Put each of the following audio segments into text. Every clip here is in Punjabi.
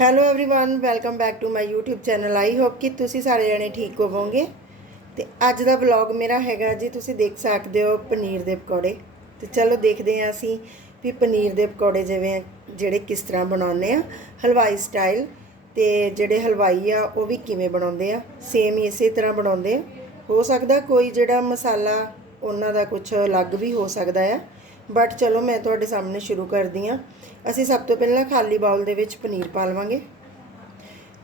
hello everyone welcome back to my YouTube channel I hope ਕਿ ਤੁਸੀਂ ਸਾਰੇ ਜਣੇ ਠੀਕ ਹੋਵੋਗੇ ਤੇ ਅੱਜ ਦਾ ਵਲੌਗ ਮੇਰਾ ਹੈਗਾ ਜੀ ਤੁਸੀਂ ਦੇਖ ਸਕਦੇ ਹੋ ਪਨੀਰ ਦੇ ਪਕੌੜੇ ਤੇ ਚਲੋ ਦੇਖਦੇ ਹਾਂ ਅਸੀਂ ਵੀ ਪਨੀਰ ਦੇ ਪਕੌੜੇ ਜਿਵੇਂ ਜਿਹੜੇ ਕਿਸ ਤਰ੍ਹਾਂ ਬਣਾਉਂਦੇ ਆ ਹਲਵਾਈ ਸਟਾਈਲ ਤੇ ਜਿਹੜੇ ਹਲਵਾਈ ਆ ਉਹ ਵੀ ਕਿਵੇਂ ਬਣਾਉਂਦੇ ਆ ਸੇਮ ਹੀ ਇਸੇ ਤਰ੍ਹਾਂ ਬਣਾਉਂਦੇ ਆ ਹੋ ਸਕਦਾ ਕੋਈ ਜਿਹੜਾ ਮਸਾਲਾ ਉਹਨਾਂ ਦਾ ਕੁਝ ਅਲੱਗ ਵੀ ਹੋ ਸਕਦਾ ਆ ਬਟ ਚਲੋ ਮੈਂ ਤੁਹਾਡੇ ਸਾਹਮਣੇ ਸ਼ੁਰੂ ਕਰਦੀ ਆ ਅਸੀਂ ਸਭ ਤੋਂ ਪਹਿਲਾਂ ਖਾਲੀ ਬਾਉਲ ਦੇ ਵਿੱਚ ਪਨੀਰ ਪਾ ਲਵਾਂਗੇ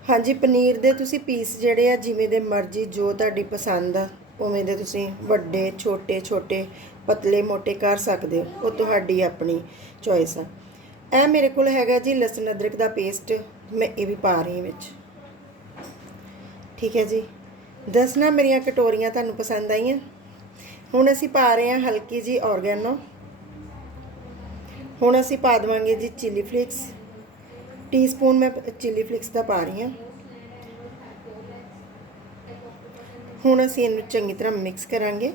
ਹਾਂਜੀ, ਪਨੀਰ ਦੇ ਤੁਸੀਂ ਪੀਸ ਜਿਹੜੇ ਆ, ਜਿਵੇਂ ਦੇ ਮਰਜ਼ੀ, ਜੋ ਤੁਹਾਡੀ ਪਸੰਦ ਆ, ਉਵੇਂ ਦੇ ਤੁਸੀਂ ਵੱਡੇ, ਛੋਟੇ ਛੋਟੇ, ਪਤਲੇ, ਮੋਟੇ ਕਰ ਸਕਦੇ ਹੋ। ਉਹ ਤੁਹਾਡੀ ਆਪਣੀ ਚੋਇਸ ਆ। ਇਹ ਮੇਰੇ ਕੋਲ ਹੈਗਾ ਜੀ ਲਸਣ ਅਦਰਕ ਦਾ ਪੇਸਟ ਮੈਂ ਇਹ ਵੀ ਪਾ ਰਹੀ ਹਾਂ ਵਿੱਚ। ਠੀਕ ਹੈ ਜੀ। ਦੱਸਣਾ ਮੇਰੀਆਂ ਕਟੋਰੀਆਂ ਤੁਹਾਨੂੰ ਪਸੰਦ ਆਈਆਂ? ਹੁਣ ਅਸੀਂ ਪਾ ਰਹੇ ਹਾਂ ਹਲਕੀ ਜੀ ਔਰਗੈਨੋ ਹੁਣ ਅਸੀਂ ਪਾ ਦਵਾਂਗੇ ਜੀ ਚਿੱਲੀ ਫਲੇਕਸ ਟੀਸਪੂਨ ਮੈਂ ਚਿੱਲੀ ਫਲੇਕਸ ਦਾ ਪਾ ਰਹੀ ਹਾਂ। ਹੁਣ ਅਸੀਂ ਇਹਨੂੰ ਚੰਗੀ ਤਰ੍ਹਾਂ ਮਿਕਸ ਕਰਾਂਗੇ।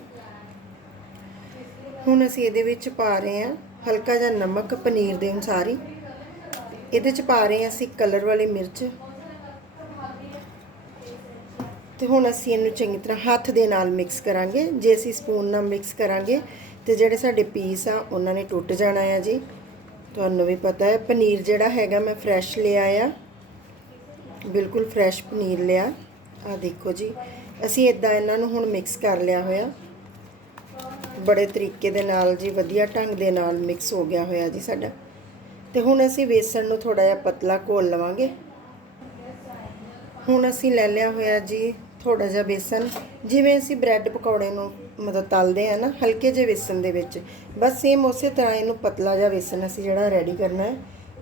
ਹੁਣ ਅਸੀਂ ਇਹਦੇ ਵਿੱਚ ਪਾ ਰਹੇ ਹਾਂ ਹਲਕਾ ਜਿਹਾ ਨਮਕ ਪਨੀਰ ਦੇ ਅਨੁਸਾਰ ਹੀ। ਇਹਦੇ ਚ ਪਾ ਰਹੇ ਹਾਂ ਅਸੀਂ ਕਲਰ ਵਾਲੀ ਮਿਰਚ। ਤੇ ਹੁਣ ਅਸੀਂ ਇਹਨੂੰ ਚੰਗੀ ਤਰ੍ਹਾਂ ਹੱਥ ਦੇ ਨਾਲ ਮਿਕਸ ਕਰਾਂਗੇ। ਜੇ ਅਸੀਂ ਸਪੂਨ ਨਾਲ ਮਿਕਸ ਕਰਾਂਗੇ ਤੇ ਜਿਹੜੇ ਸਾਡੇ ਪੀਸ ਆ, ਉਹਨਾਂ ਨੇ ਟੁੱਟ ਜਾਣਾ ਆ ਜੀ। ਤੁਹਾਨੂੰ ਵੀ ਪਤਾ ਹੈ, ਪਨੀਰ ਜਿਹੜਾ ਹੈਗਾ ਮੈਂ ਫਰੈਸ਼ ਲਿਆ ਆ। ਬਿਲਕੁਲ ਫਰੈਸ਼ ਪਨੀਰ ਲਿਆ। ਆ ਦੇਖੋ ਜੀ, ਅਸੀਂ ਇਦਾਂ ਇਹਨਾਂ ਨੂੰ ਹੁਣ ਮਿਕਸ ਕਰ ਲਿਆ ਹੋਇਆ। ਬੜੇ ਤਰੀਕੇ ਦੇ ਨਾਲ ਜੀ, ਵਧੀਆ ਢੰਗ ਦੇ ਨਾਲ ਮਿਕਸ ਹੋ ਗਿਆ ਹੋਇਆ ਜੀ ਸਾਡਾ। ਤੇ ਹੁਣ ਅਸੀਂ ਵੇਸਣ ਨੂੰ ਥੋੜਾ ਜਿਹਾ ਪਤਲਾ ਘੋਲ ਲਵਾਂਗੇ। ਹੁਣ ਅਸੀਂ ਲੈ ਲਿਆ ਹੋਇਆ ਜੀ ਥੋੜਾ ਜਿਹਾ ਬੇਸਨ ਜਿਵੇਂ ਅਸੀਂ ਬ੍ਰੈਡ ਪਕੌੜੇ ਨੂੰ ਮਤਲਬ ਤਲਦੇ ਆ ਨਾ, ਹਲਕੇ ਜਿਹੇ ਵੇਸਣ ਦੇ ਵਿੱਚ। ਬਸ ਸੇਮ ਉਸੇ ਤਰ੍ਹਾਂ ਇਹਨੂੰ ਪਤਲਾ ਜਿਹਾ ਵੇਸਣ ਅਸੀਂ ਜਿਹੜਾ ਰੈਡੀ ਕਰਨਾ ਹੈ,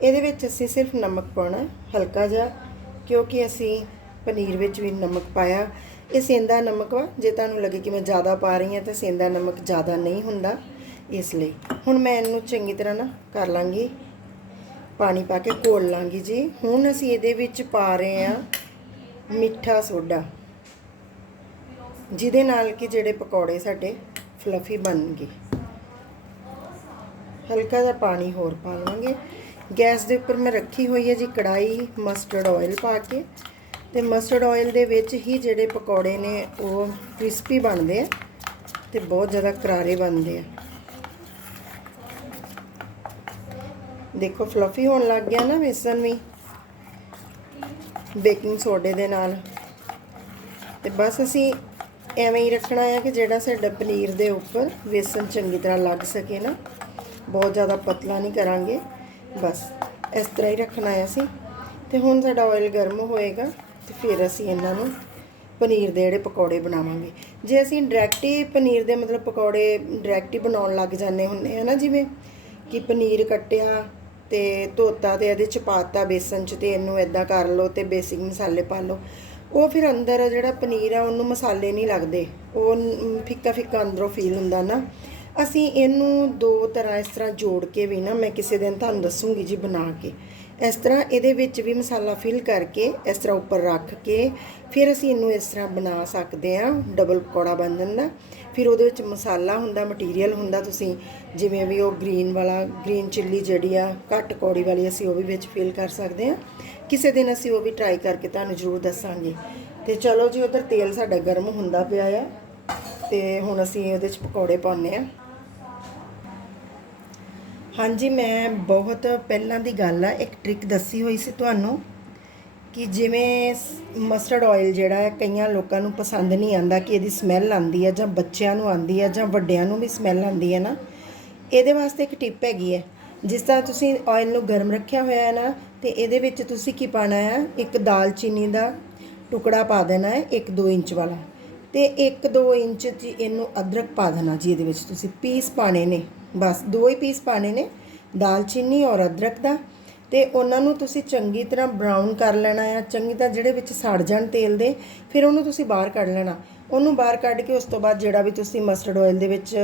ਇਹਦੇ ਵਿੱਚ ਅਸੀਂ ਸਿਰਫ ਨਮਕ ਪਾਉਣਾ ਹਲਕਾ ਜਿਹਾ, ਕਿਉਂਕਿ ਅਸੀਂ ਪਨੀਰ ਵਿੱਚ ਵੀ ਨਮਕ ਪਾਇਆ। ਇਹ ਸੇਂਦਾ ਨਮਕ ਵਾ, ਜੇ ਤੁਹਾਨੂੰ ਲੱਗੇ ਕਿ ਮੈਂ ਜ਼ਿਆਦਾ ਪਾ ਰਹੀ ਹਾਂ ਤਾਂ ਸੇਂਦਾ ਨਮਕ ਜ਼ਿਆਦਾ ਨਹੀਂ ਹੁੰਦਾ ਇਸ ਲਈ। ਹੁਣ ਮੈਂ ਇਹਨੂੰ ਚੰਗੀ ਤਰ੍ਹਾਂ ਨਾ ਕਰ ਲਾਂਗੀ, ਪਾਣੀ ਪਾ ਕੇ ਘੋਲ ਲਾਂਗੀ ਜੀ। ਹੁਣ ਅਸੀਂ ਇਹਦੇ ਵਿੱਚ ਪਾ ਰਹੇ ਹਾਂ ਮਿੱਠਾ ਸੋਡਾ। ਜਿਹਦੇ ਨਾਲ ਕਿ ਜਿਹੜੇ ਪਕੌੜੇ ਸਾਡੇ ਫਲਫੀ ਬਣਨਗੇ। ਹਲਕਾ ਜਿਹਾ ਪਾਣੀ ਹੋਰ ਪਾ ਲਵਾਂਗੇ। ਗੈਸ ਦੇ ਉੱਪਰ ਮੈਂ ਰੱਖੀ ਹੋਈ ਹੈ ਜੀ ਕੜਾਈ ਮਸਟਰਡ ਆਇਲ ਪਾ ਕੇ। ਤੇ ਮਸਟਰਡ ਆਇਲ ਦੇ ਵਿੱਚ ਹੀ ਜਿਹੜੇ ਪਕੌੜੇ ਨੇ, ਉਹ ਕ੍ਰਿਸਪੀ ਬਣਦੇ ਆ ਤੇ ਬਹੁਤ ਜ਼ਿਆਦਾ ਕਰਾਰੇ ਬਣਦੇ ਆ। ਦੇਖੋ ਫਲਫੀ ਹੋਣ ਲੱਗ ਗਿਆ ਨਾ ਵੇਸਣ ਵੀ। ਬੇਕਿੰਗ ਸੋਡੇ ਦੇ ਨਾਲ। ਤੇ ਬਸ ਅਸੀਂ ਐਵੇਂ ਹੀ ਰੱਖਣਾ ਹੈ ਕਿ ਜਿਹੜਾ ਸਾਡਾ ਪਨੀਰ ਦੇ ਉੱਪਰ ਵੇਸਣ ਚੰਗੀ ਤਰ੍ਹਾਂ ਲੱਗ ਸਕੇ ਨਾ। ਬਹੁਤ ਜ਼ਿਆਦਾ ਪਤਲਾ ਨਹੀਂ ਕਰਾਂਗੇ। ਬਸ ਇਸ ਤਰ੍ਹਾਂ ਹੀ ਰੱਖਣਾ ਹੈ ਅਸੀਂ। ਤੇ ਹੁਣ ਸਾਡਾ ਆਇਲ ਗਰਮ ਹੋਏਗਾ ਤੇ ਫਿਰ ਅਸੀਂ ਇਹਨਾਂ ਨੂੰ ਪਨੀਰ ਦੇ ਜਿਹੜੇ ਪਕੌੜੇ ਬਣਾਵਾਂਗੇ। ਜੇ ਅਸੀਂ ਡਾਇਰੈਕਟ ਹੀ ਪਨੀਰ ਦੇ ਮਤਲਬ ਪਕੌੜੇ ਡਾਇਰੈਕਟ ਹੀ ਬਣਾਉਣ ਲੱਗ ਜਾਂਦੇ ਹੁੰਦੇ ਆ ਨਾ, ਜਿਵੇਂ ਕਿ ਪਨੀਰ ਕੱਟਿਆ ਤੇ ਧੋਤਾ ਤੇ ਇਹਦੇ ਚ ਪਾਤਾ ਬੇਸਨ ਚ ਤੇ ਇਹਨੂੰ ਇਦਾਂ ਕਰ ਲਓ ਤੇ ਬੇਸਿਕ ਮਸਾਲੇ ਪਾ ਲਓ। ਉਹ ਫਿਰ ਅੰਦਰ ਜਿਹੜਾ ਪਨੀਰ ਆ, ਉਹਨੂੰ ਮਸਾਲੇ ਨਹੀਂ ਲੱਗਦੇ। ਉਹ ਫਿੱਕਾ ਫਿੱਕਾ ਅੰਦਰੋਂ ਫੀਲ ਹੁੰਦਾ ਨਾ। ਅਸੀਂ ਇਹਨੂੰ ਦੋ ਤਰ੍ਹਾਂ ਇਸ ਤਰ੍ਹਾਂ ਜੋੜ ਕੇ ਵੀ ਨਾ, ਮੈਂ ਕਿਸੇ ਦਿਨ ਤੁਹਾਨੂੰ ਦੱਸੂਗੀ ਜੀ ਬਣਾ ਕੇ। ਇਸ ਤਰ੍ਹਾਂ ਇਹਦੇ ਵਿੱਚ ਵੀ ਮਸਾਲਾ ਫਿਲ ਕਰਕੇ ਇਸ ਤਰ੍ਹਾਂ ਉੱਪਰ ਰੱਖ ਕੇ ਫਿਰ ਅਸੀਂ ਇਹਨੂੰ ਇਸ ਤਰ੍ਹਾਂ ਬਣਾ ਸਕਦੇ ਆ ਡਬਲ ਪਕੌੜਾ ਬਣ ਜਾਂਦਾ। ਫਿਰ ਉਹਦੇ ਵਿੱਚ ਮਸਾਲਾ ਹੁੰਦਾ ਮਟੀਰੀਅਲ ਹੁੰਦਾ ਤੁਸੀਂ, ਜਿਵੇਂ ਵੀ ਉਹ ਗ੍ਰੀਨ ਵਾਲਾ ਗ੍ਰੀਨ ਚਿੱਲੀ ਜਿਹੜੀ ਆ, ਘੱਟ ਕੌੜੀ ਵਾਲੀ ਅਸੀਂ ਉਹ ਵੀ ਵਿੱਚ ਫਿਲ ਕਰ ਸਕਦੇ ਆ ਕਿਸੇ ਦਿਨ ਅਸੀਂ ਉਹ ਵੀ ਟਰਾਈ ਕਰਕੇ ਤੁਹਾਨੂੰ ਜ਼ਰੂਰ ਦੱਸਾਂਗੇ। ਤੇ ਚਲੋ ਜੀ, ਉਧਰ ਤੇਲ ਸਾਡਾ ਗਰਮ ਹੁੰਦਾ ਪਿਆ ਆ, ਤੇ ਹੁਣ ਅਸੀਂ ਉਹਦੇ ਚ ਪਕੌੜੇ ਪਾਉਂਦੇ ਆ ਹਾਂਜੀ, ਮੈਂ ਬਹੁਤ ਪਹਿਲਾਂ ਦੀ ਗੱਲ ਆ, ਇੱਕ ਟ੍ਰਿਕ ਦੱਸੀ ਹੋਈ ਸੀ ਤੁਹਾਨੂੰ ਕਿ ਜਿਵੇਂ ਮਸਟਰਡ ਆਇਲ ਜਿਹੜਾ ਹੈ, ਕਈਆਂ ਲੋਕਾਂ ਨੂੰ ਪਸੰਦ ਨਹੀਂ ਆਂਦਾ ਕਿ ਇਹਦੀ ਸਮੈਲ ਆਂਦੀ ਹੈ ਜਾਂ ਬੱਚਿਆਂ ਨੂੰ ਆਂਦੀ ਹੈ ਜਾਂ ਵੱਡਿਆਂ ਨੂੰ ਵੀ ਸਮੈਲ ਆਂਦੀ ਹੈ ਨਾ। ਇਹਦੇ ਵਾਸਤੇ ਇੱਕ ਟਿਪ ਹੈਗੀ ਹੈ ਜਿਸ ਤਰ੍ਹਾਂ ਤੁਸੀਂ ਆਇਲ ਨੂੰ ਗਰਮ ਰੱਖਿਆ ਹੋਇਆ ਹੈ ਨਾ, ਤੇ ਇਹਦੇ ਵਿੱਚ ਤੁਸੀਂ ਕੀ ਪਾਣਾ ਹੈ, ਇੱਕ ਦਾਲਚੀਨੀ ਦਾ ਟੁਕੜਾ ਪਾ ਦੇਣਾ ਹੈ 1-2 ਇੰਚ ਵਾਲਾ। ਤੇ 1-2 ਇੰਚ ਇਹਨੂੰ ਅਦਰਕ ਪਾ ਦੇਣਾ ਜੀ ਇਹਦੇ ਵਿੱਚ ਤੁਸੀਂ, ਪੀਸ ਪਾਣੇ ਨੇ। ਬਸ ਦੋ ਹੀ ਪੀਸ ਪਾਣੇ ਨੇ ਦਾਲਚੀਨੀ ਔਰ ਅਦਰਕ ਦਾ। ਤੇ ਉਹਨਾਂ ਨੂੰ ਤੁਸੀਂ ਚੰਗੀ ਤਰ੍ਹਾਂ ਬਰਾਊਨ ਕਰ ਲੈਣਾ ਆ, ਚੰਗੀ ਤਰ੍ਹਾਂ ਜਿਹੜੇ ਵਿੱਚ ਸੜ ਜਾਣ ਤੇਲ ਦੇ, ਫਿਰ ਉਹਨੂੰ ਤੁਸੀਂ ਬਾਹਰ ਕੱਢ ਲੈਣਾ। ਉਹਨੂੰ ਬਾਹਰ ਕੱਢ ਕੇ ਉਸ ਤੋਂ ਬਾਅਦ ਜਿਹੜਾ ਵੀ ਤੁਸੀਂ ਮਸਟਰਡ ਆਇਲ ਦੇ ਵਿੱਚ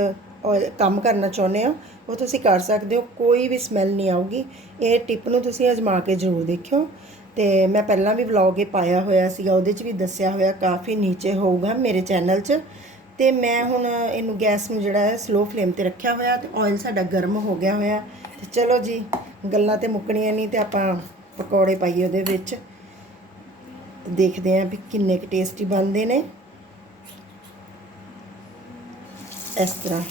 ਆਇਲ ਕੰਮ ਕਰਨਾ ਚਾਹੁੰਦੇ ਹੋ, ਉਹ ਤੁਸੀਂ ਕਰ ਸਕਦੇ ਹੋ, ਕੋਈ ਵੀ ਸਮੈਲ ਨਹੀਂ ਆਊਗੀ। ਇਹ ਟਿਪ ਨੂੰ ਤੁਸੀਂ ਅਜਮਾ ਕੇ ਜ਼ਰੂਰ ਦੇਖਿਓ। ਤੇ ਮੈਂ ਪਹਿਲਾਂ ਵੀ ਵਲੌਗ ਇਹ ਪਾਇਆ ਹੋਇਆ ਸੀਗਾ, ਉਹਦੇ 'ਚ ਵੀ ਦੱਸਿਆ ਹੋਇਆ, ਕਾਫੀ ਨੀਚੇ ਹੋਊਗਾ ਮੇਰੇ ਚੈਨਲ 'ਚ। ਤੇ ਮੈਂ ਹੁਣ ਇਹਨੂੰ ਗੈਸ ਨੂੰ ਜਿਹੜਾ ਹੈ ਸਲੋ ਫਲੇਮ ਤੇ ਰੱਖਿਆ ਹੋਇਆ ਤੇ ਆਇਲ ਸਾਡਾ ਗਰਮ ਹੋ ਗਿਆ ਹੋਇਆ। ਤੇ ਚਲੋ ਜੀ, ਗੱਲਾਂ ਤੇ ਮੁੱਕਣੀਆਂ ਨਹੀਂ ਤੇ ਆਪਾਂ ਪਕੌੜੇ ਪਾਈਏ ਉਹਦੇ ਵਿੱਚ। ਦੇਖਦੇ ਆਂ ਵੀ ਕਿੰਨੇ ਕੁ ਟੇਸਟੀ ਬਣਦੇ ਨੇ। ਇਸ ਤਰ੍ਹਾਂ।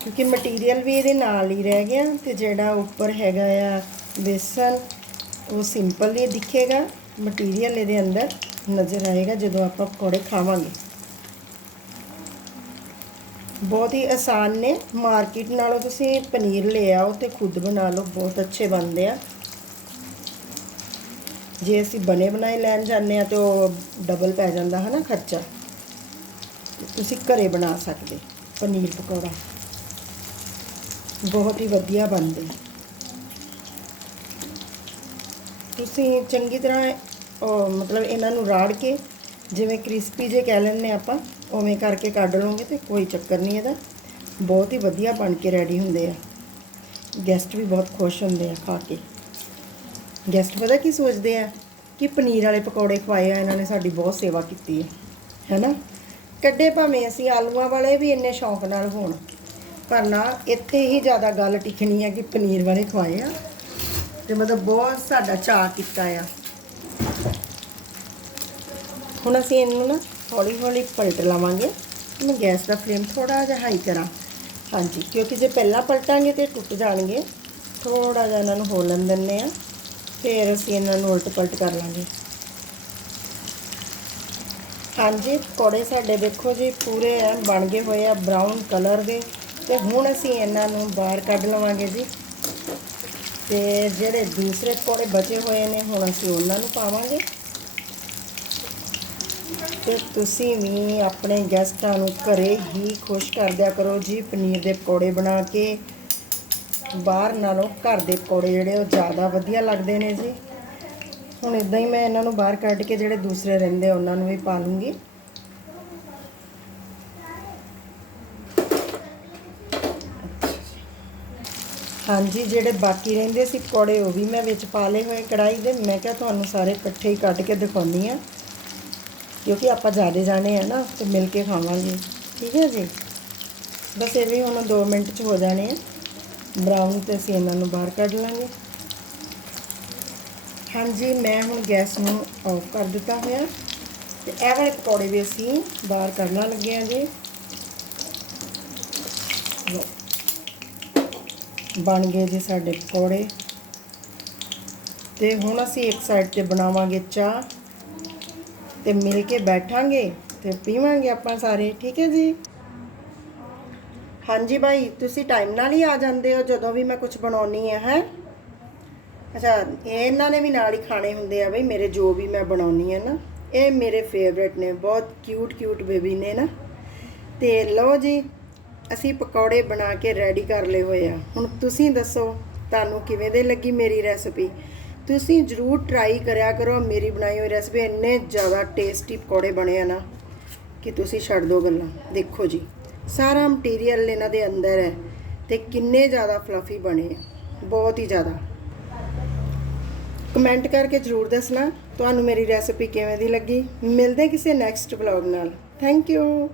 ਕਿਉਂਕਿ ਮਟੀਰੀਅਲ ਵੀ ਇਹਦੇ ਨਾਲ ਹੀ ਰਹਿ ਗਿਆ ਤੇ ਜਿਹੜਾ ਉੱਪਰ ਹੈਗਾ ਆ ਬੇਸਨ, ਉਹ ਸਿੰਪਲ ਹੀ ਦਿਖੇਗਾ। ਮਟੀਰੀਅਲ ਇਹਦੇ ਅੰਦਰ ਨਜ਼ਰ ਆਏਗਾ ਜਦੋਂ ਆਪਾਂ ਪਕੌੜੇ ਖਾਵਾਂਗੇ। ਬਹੁਤ ਹੀ ਆਸਾਨ ਨੇ। ਮਾਰਕੀਟ ਨਾਲੋਂ ਤੁਸੀਂ ਪਨੀਰ ਲੈ ਆਓ ਤੇ ਖੁਦ ਬਣਾ ਲਓ, ਬਹੁਤ ਅੱਛੇ ਬਣਦੇ ਆ। ਜੇ ਅਸੀਂ ਬਣੇ ਬਣਾਏ ਲੈਣ ਜਾਂਦੇ ਆ ਤੇ ਉਹ ਡਬਲ ਪੈ ਜਾਂਦਾ ਹੈ ਨਾ ਖਰਚਾ। ਤੁਸੀਂ ਘਰੇ ਬਣਾ ਸਕਦੇ ਪਨੀਰ ਪਕੌੜਾ। ਬਹੁਤ ਹੀ ਵਧੀਆ ਬਣਦੇ। ਤੁਸੀਂ ਚੰਗੀ ਤਰ੍ਹਾਂ ਉਹ ਮਤਲਬ ਇਹਨਾਂ ਨੂੰ ਰਾੜ ਕੇ ਜਿਵੇਂ ਕ੍ਰਿਸਪੀ ਜੇ ਕਹਿ ਲੈਂਦੇ ਆਪਾਂ ਉਵੇਂ ਕਰਕੇ ਕੱਢ ਲਓਗੇ ਤੇ ਕੋਈ ਚੱਕਰ ਨਹੀਂ ਇਹਦਾ। ਬਹੁਤ ਹੀ ਵਧੀਆ ਬਣ ਕੇ ਰੈਡੀ ਹੁੰਦੇ ਆ। ਗੈਸਟ ਵੀ ਬਹੁਤ ਖੁਸ਼ ਹੁੰਦੇ ਆ ਖਾ ਕੇ। ਗੈਸਟ ਪਤਾ ਕੀ ਸੋਚਦੇ ਆ? ਕਿ ਪਨੀਰ ਵਾਲੇ ਪਕੌੜੇ ਖਵਾਏ ਆ, ਇਹਨਾਂ ਨੇ ਸਾਡੀ ਬਹੁਤ ਸੇਵਾ ਕੀਤੀ ਹੈ ਹੈਨਾ? ਕੱਢੇ ਭਾਵੇਂ ਅਸੀਂ ਆਲੂਆਂ ਵਾਲੇ ਵੀ ਇੰਨੇ ਸ਼ੌਂਕ ਨਾਲ ਹੋਣ। ਪਰ ਨਾ, ਇੱਥੇ ਹੀ ਜ਼ਿਆਦਾ ਗੱਲ ਟਿਕਣੀ ਹੈ ਕਿ ਪਨੀਰ ਵਾਲੇ ਖਵਾਏ ਆ। ਤੇ ਮਤਲਬ ਬਹੁਤ ਸਾਡਾ ਚਾਅ ਕੀਤਾ ਆ। ਹੁਣ ਅਸੀਂ ਇਹਨੂੰ ਨਾ ਹੌਲੀ ਹੌਲੀ ਪਲਟ ਲਵਾਂਗੇ। ਮੈਂ ਗੈਸ ਦਾ ਫਲੇਮ ਥੋੜਾ ਜਿਹਾ ਹਾਈ ਕਰਾਂ। ਹਾਂਜੀ, ਕਿਉਂਕਿ ਜੇ ਪਹਿਲਾਂ ਪਲਟਾਂਗੇ ਤੇ ਟੁੱਟ ਜਾਣਗੇ। ਥੋੜਾ ਜਿਹਾ ਇਹਨਾਂ ਨੂੰ ਹੋਲਣ ਦਿੰਨੇ ਆ ਫਿਰ ਅਸੀਂ ਇਹਨਾਂ ਨੂੰ ਉਲਟ ਪਲਟ ਕਰ ਲਾਂਗੇ। ਹਾਂਜੀ ਪਕੌੜੇ ਸਾਡੇ ਦੇਖੋ ਜੀ, ਪੂਰੇ ਐ ਬਣ ਗਏ ਹੋਏ ਆ ਬਰਾਊਨ ਕਲਰ ਦੇ। ਤੇ ਹੁਣ ਅਸੀਂ ਇਹਨਾਂ ਨੂੰ ਬਾਹਰ ਕੱਢ ਲਵਾਂਗੇ ਜੀ। ਤੇ ਜਿਹੜੇ ਦੂਸਰੇ ਪਕੌੜੇ ਬਚੇ ਹੋਏ ਨੇ, ਹੁਣ ਅਸੀਂ ਉਹਨਾਂ ਨੂੰ ਪਾਵਾਂਗੇ। ਤੇ ਤੁਸੀਂ ਵੀ ਆਪਣੇ ਗੈਸਟਾਂ ਨੂੰ ਘਰੇ ਹੀ ਖੁਸ਼ ਕਰਦਿਆ ਕਰੋ। ਜੀ, ਪਨੀਰ ਦੇ ਪਕੌੜੇ ਬਣਾ ਕੇ ਬਾਹਰ ਨਾਲੋਂ ਘਰ ਦੇ ਪਕੌੜੇ ਜਿਹੜੇ ਉਹ ਜ਼ਿਆਦਾ ਵਧੀਆ ਲੱਗਦੇ ਨੇ ਜੀ। ਹੁਣ ਇਦਾਂ ਹੀ ਮੈਂ ਇਹਨਾਂ ਨੂੰ ਬਾਹਰ ਕੱਢ ਕੇ ਜਿਹੜੇ ਦੂਸਰੇ ਰਹਿੰਦੇ ਉਹਨਾਂ ਨੂੰ ਵੀ ਪਾ ਲੂੰਗੀ। ਹਾਂਜੀ, ਜਿਹੜੇ ਬਾਕੀ ਰਹਿੰਦੇ ਸੀ ਪਕੌੜੇ ਉਹ ਵੀ ਮੈਂ ਵਿੱਚ ਪਾ ਲਏ ਹੋਏ ਕੜਾਈ ਦੇ। ਮੈਂ ਕਿਹਾ ਤੁਹਾਨੂੰ ਸਾਰੇ ਇਕੱਠੇ ਹੀ ਕੱਢ ਕੇ ਦਿਖਾਉਣੀ ਆ ਕਿਉਂਕਿ ਆਪਾਂ ਜ਼ਿਆਦਾ ਜਾਣੇ ਆ ਨਾ, ਤੇ ਮਿਲ ਕੇ ਖਾਵਾਂਗੇ। ਠੀਕ ਹੈ ਜੀ? ਬਸ ਇਹ ਵੀ ਹੁਣ 2 ਮਿੰਟ ਚ ਹੋ ਜਾਣੇ ਆ। ਬਰਾਊਨ ਤੇ ਅਸੀਂ ਇਹਨਾਂ ਨੂੰ ਬਾਹਰ ਕੱਢ ਲਾਂਗੇ। ਹਾਂਜੀ, ਮੈਂ ਹੁਣ ਗੈਸ ਨੂੰ ਆਫ ਕਰ ਦਿੱਤਾ ਹੋਇਆ। ਤੇ ਇਹ ਵਾਲੇ ਪਕੌੜੇ ਵੀ ਅਸੀਂ ਬਾਹਰ ਕੱਢਣ ਲੱਗੇ ਆ ਜੀ। ਬਣ ਗਏ ਜੀ ਸਾਡੇ ਪਕੌੜੇ। ਤੇ ਹੁਣ ਅਸੀਂ ਇੱਕ ਸਾਈਡ ਤੇ ਬਣਾਵਾਂਗੇ ਚਾਹ। ਤੇ ਮਿਲ ਕੇ ਬੈਠਾਂਗੇ ਤੇ ਪੀਵਾਂਗੇ ਆਪਾਂ ਸਾਰੇ, ਠੀਕ ਹੈ ਜੀ? ਹਾਂਜੀ ਭਾਈ, ਤੁਸੀਂ ਟਾਈਮ ਨਾਲ ਹੀ ਆ ਜਾਂਦੇ ਹੋ ਜਦੋਂ ਵੀ ਮੈਂ ਕੁਝ ਬਣਾਉਣੀ ਹੈ ਹੈ? ਅੱਛਾ ਇਹਨਾਂ ਨੇ ਵੀ ਨਾਲ ਹੀ ਖਾਣੇ ਹੁੰਦੇ ਆ ਬਈ, ਮੇਰੇ ਜੋ ਵੀ ਮੈਂ ਬਣਾਉਣੀ ਹੈ ਨਾ, ਇਹ ਮੇਰੇ ਫੇਵਰੇਟ ਨੇ, ਬਹੁਤ ਕਿਊਟ ਕਿਊਟ ਬੇਬੀ ਨੇ ਨਾ। ਤੇ ਲਓ ਜੀ, ਅਸੀਂ ਪਕੌੜੇ ਬਣਾ ਕੇ ਰੈਡੀ ਕਰ ਲਏ ਹੋਏ ਆ। ਹੁਣ ਤੁਸੀਂ ਦੱਸੋ, ਤੁਹਾਨੂੰ ਕਿਵੇਂ ਦੇ ਲੱਗੀ ਮੇਰੀ ਰੈਸਪੀ ਤੁਸੀਂ ਜਰੂਰ ਟਰਾਈ ਕਰਿਆ ਕਰੋ ਮੇਰੀ ਬਣਾਈ ਹੋਈ ਰੈਸਪੀ ਇੰਨੇ ਜ਼ਿਆਦਾ ਟੇਸਟੀ ਪਕੌੜੇ ਬਣੇ ਆ ਨਾ ਕਿ ਤੁਸੀਂ ਛੱਡ ਦੋ ਗੱਲਾਂ। ਦੇਖੋ ਜੀ, ਸਾਰਾ ਮਟੀਰੀਅਲ ਇਹਨਾਂ ਦੇ ਅੰਦਰ ਹੈ ਤੇ ਕਿੰਨੇ ਜ਼ਿਆਦਾ ਫਲਫੀ ਬਣੇ ਆ, ਬਹੁਤ ਹੀ ਜ਼ਿਆਦਾ। ਕਮੈਂਟ ਕਰਕੇ ਜਰੂਰ ਦੱਸਣਾ, ਤੁਹਾਨੂੰ ਮੇਰੀ ਰੈਸਪੀ ਕਿਵੇਂ ਦੀ ਲੱਗੀ। ਮਿਲਦੇ ਕਿਸੇ ਨੈਕਸਟ ਵਲੌਗ ਨਾਲ। Thank you